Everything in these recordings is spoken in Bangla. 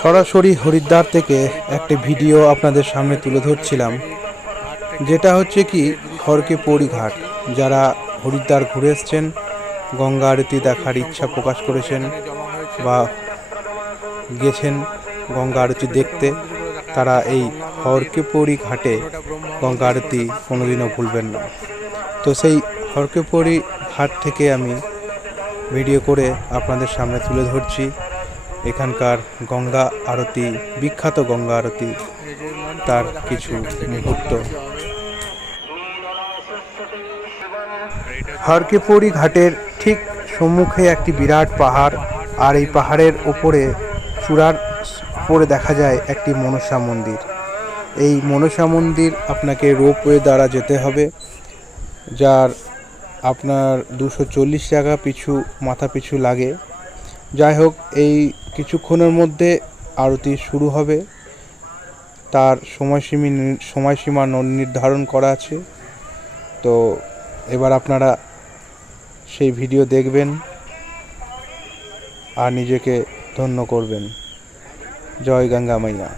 সরাসরি হরিদ্বার থেকে একটি ভিডিও আপনাদের সামনে তুলে ধরছিলাম, যেটা হচ্ছে কি খড়কে পৌড়ি ঘাট। যারা হরিদ্বার ঘুরে এসছেন, গঙ্গা আরতি দেখার ইচ্ছা প্রকাশ করেছেন বা গেছেন গঙ্গা আরতি দেখতে, তারা এই খড়কে পৌড়ি ঘাটে গঙ্গা আরতি কোনোদিনও ভুলবেন না। তো সেই খড়কে পৌড়ি ঘাট থেকে আমি ভিডিও করে আপনাদের সামনে তুলে ধরছি এখানকার গঙ্গা আরতি, বিখ্যাত গঙ্গা আরতি, তার কিছু মুহূর্ত। খড়কে পৌড়ি ঘাটের ঠিক সম্মুখে একটি বিরাট পাহাড়, আর এই পাহাড়ের ওপরে চূড়ার উপরে দেখা যায় একটি মনসা মন্দির। এই মনসা মন্দির আপনাকে রোপওয়ে দ্বারা যেতে হবে, যার আপনার 240 টাকা পিছু মাথা পিছু লাগে। যাই হোক, এই কিছুক্ষণের মধ্যে আরতি শুরু হবে, তার সময়সীমা নির্ধারণ করা আছে। তো এবার আপনারা সেই ভিডিও দেখবেন আর নিজেকে ধন্য করবেন। জয় গঙ্গা মাইয়া।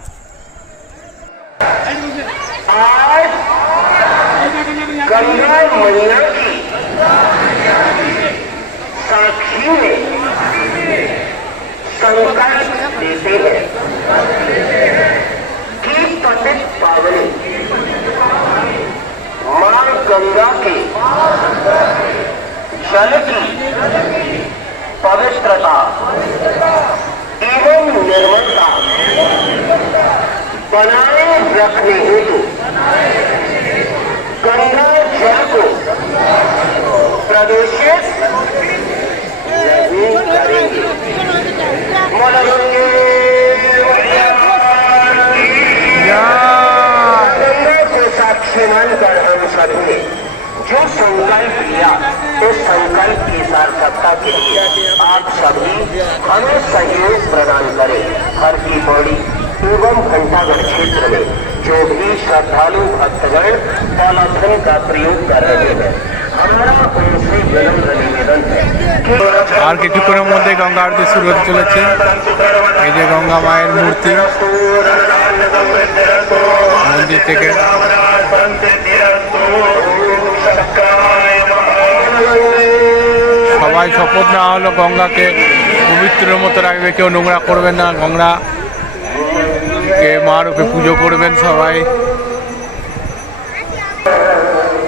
गंगा मैया की साक्षी में संकल्प देते हैं कि पंडित पावनी मां गंगा के जल की पवित्रता एवं निर्मलता बनाए रखने हेतु गंगा जल को प्रदूषित नहीं करेंगे। गंगा को साक्षी मानकर हम सभी ने जो संकल्प लिया, इस संकल्प की सार्थकता के लिए आप सभी हमें सहयोग प्रदान करें। हर की पौड़ी एवं घंटागढ़ क्षेत्र में जो भी श्रद्धालु भक्तगण पॉलीथिन का प्रयोग कर रहे हैं, हमारा उनसे विनम्र निवेदन है कि আর কিছুক্ষণের মধ্যে গঙ্গা আরতি শুরু হতে চলেছে। এই যে গঙ্গা মায়ের মূর্তি মন্দির থেকে সবাই শপথ নেওয়া হলো গঙ্গাকে পবিত্রের মতো রাখবে, কেউ নোংরা করবেন না, গঙ্গাকে মা রূপে পুজো করবেন সবাই।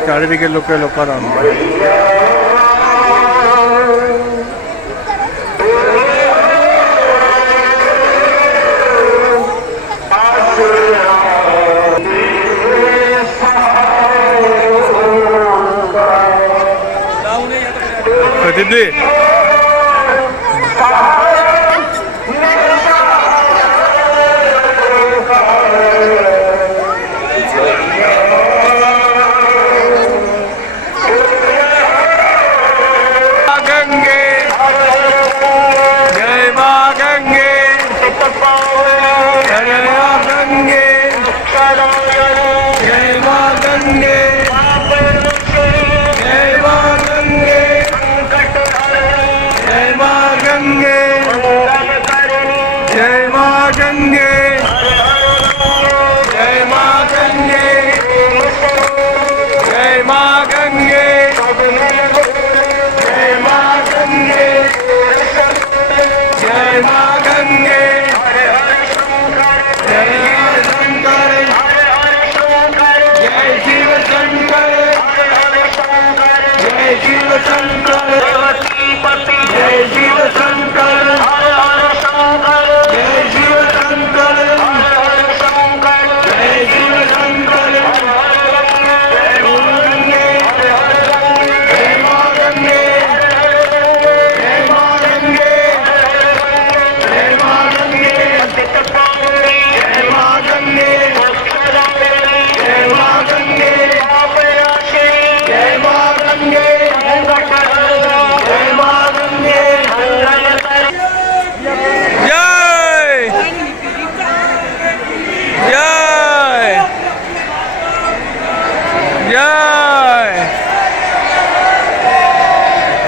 চারিদিকে লোকে লোকারণ্য। দিদি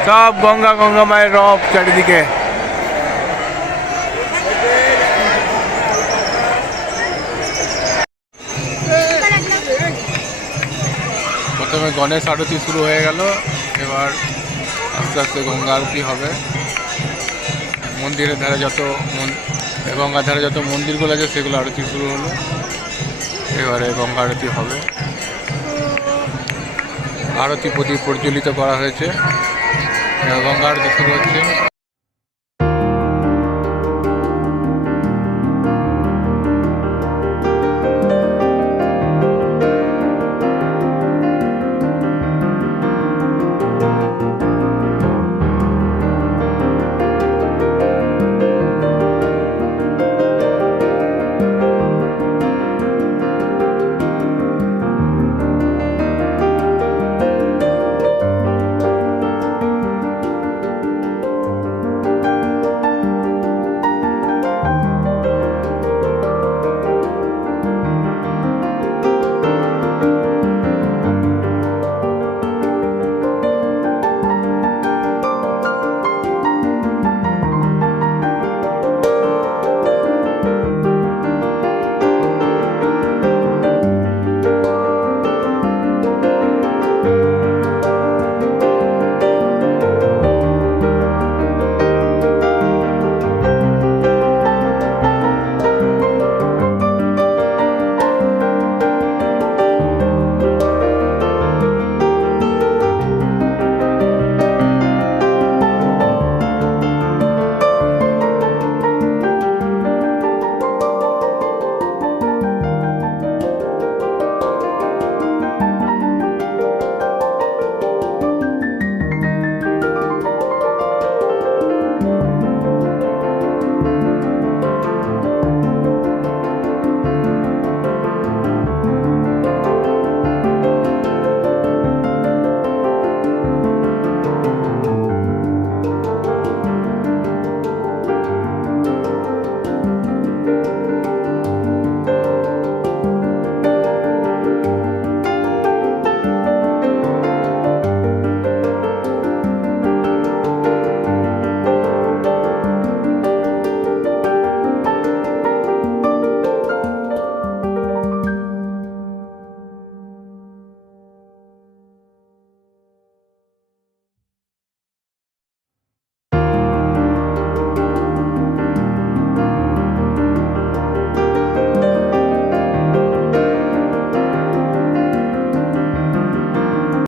সব গঙ্গা গঙ্গা মায়ের রব চারিদিকে। গণেশ আরতি শুরু হয়ে গেল। এবার আস্তে আস্তে গঙ্গা আরতি হবে। মন্দিরের ধারে গঙ্গার ধারে যত মন্দিরগুলো আছে সেগুলো আরতি শুরু হলো। এবারে গঙ্গা আরতি হবে। আরতি প্রদীপ প্রজ্বলিত করা হয়েছে। এবার গঙ্গা আরতি শুরু হচ্ছে।